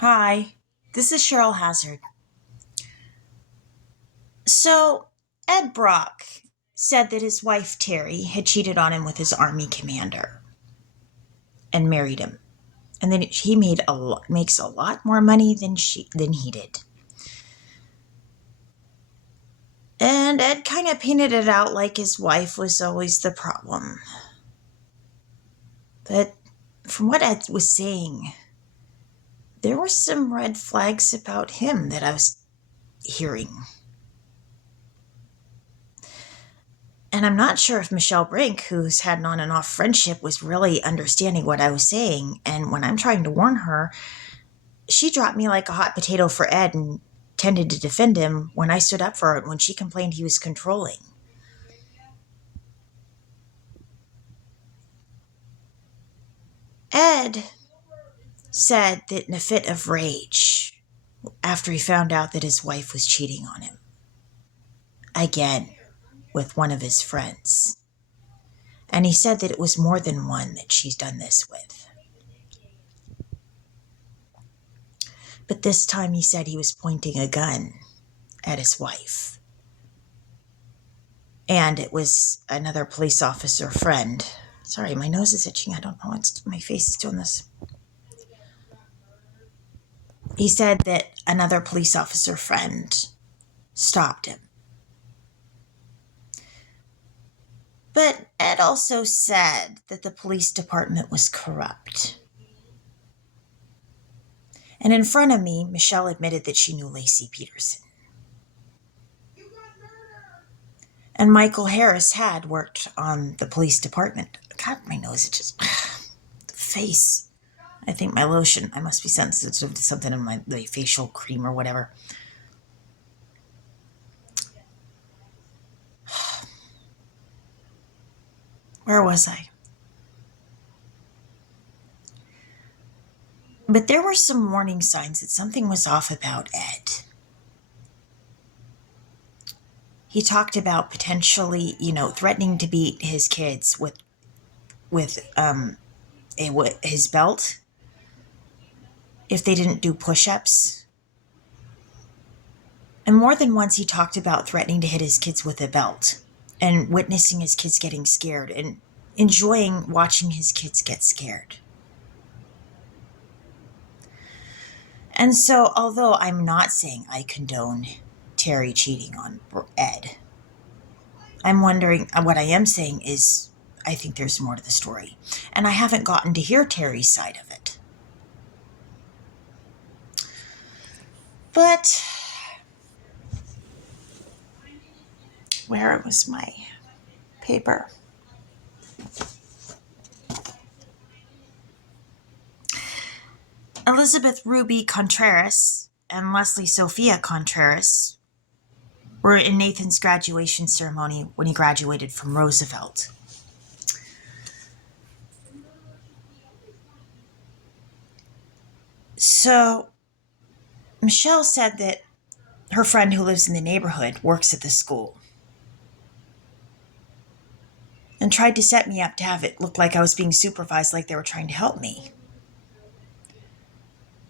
Hi, this is Cheryl Hazzard. So, Ed Brock said that his wife Terry had cheated on him with his army commander and married him. And then he makes a lot more money than he did. And Ed kind of painted it out like his wife was always the problem. But from what Ed was saying, there were some red flags about him that I was hearing. And I'm not sure if Michelle Brink, who's had an on and off friendship, was really understanding what I was saying. And when I'm trying to warn her, she dropped me like a hot potato for Ed and tended to defend him when I stood up for her when she complained he was controlling. Ed said that in a fit of rage, after he found out that his wife was cheating on him, again, with one of his friends. And he said that it was more than one that she's done this with. But this time he said he was pointing a gun at his wife. And it was another police officer friend. Sorry, my nose is itching. I don't know. My face is doing this. He said that another police officer friend stopped him. But Ed also said that the police department was corrupt. And in front of me, Michelle admitted that she knew Lacey Peterson. And Michael Harris had worked on the police department. God, my nose itches. The face. I think my lotion, I must be sensitive to something in my facial cream or whatever. Where was I? But there were some warning signs that something was off about Ed. He talked about potentially, threatening to beat his kids with his belt if they didn't do push-ups. And more than once he talked about threatening to hit his kids with a belt and witnessing his kids getting scared and enjoying watching his kids get scared. And so, although I'm not saying I condone Terry cheating on Ed, I'm wondering, what I am saying is I think there's more to the story. And I haven't gotten to hear Terry's side of it. But where was my paper? Elizabeth Ruby Contreras and Leslie Sophia Contreras were in Nathan's graduation ceremony when he graduated from Roosevelt. So Michelle said that her friend who lives in the neighborhood works at the school and tried to set me up to have it look like I was being supervised, like they were trying to help me.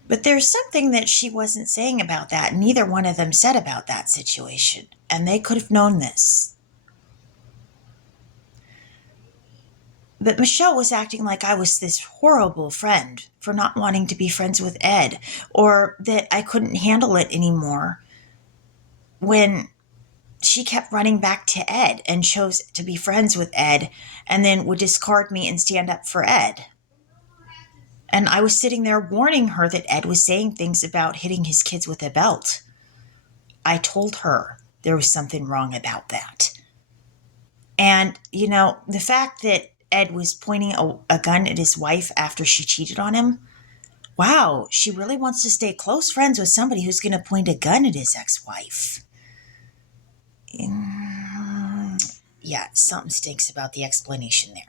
But there's something that she wasn't saying about that. Neither one of them said about that situation, and they could have known this. But Michelle was acting like I was this horrible friend for not wanting to be friends with Ed, or that I couldn't handle it anymore, when she kept running back to Ed and chose to be friends with Ed and then would discard me and stand up for Ed. And I was sitting there warning her that Ed was saying things about hitting his kids with a belt. I told her there was something wrong about that. And, the fact that Ed was pointing a gun at his wife after she cheated on him, wow, she really wants to stay close friends with somebody who's going to point a gun at his ex-wife. Yeah, something stinks about the explanation there.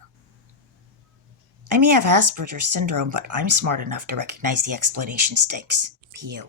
I may have Asperger's syndrome, but I'm smart enough to recognize the explanation stinks. Pew.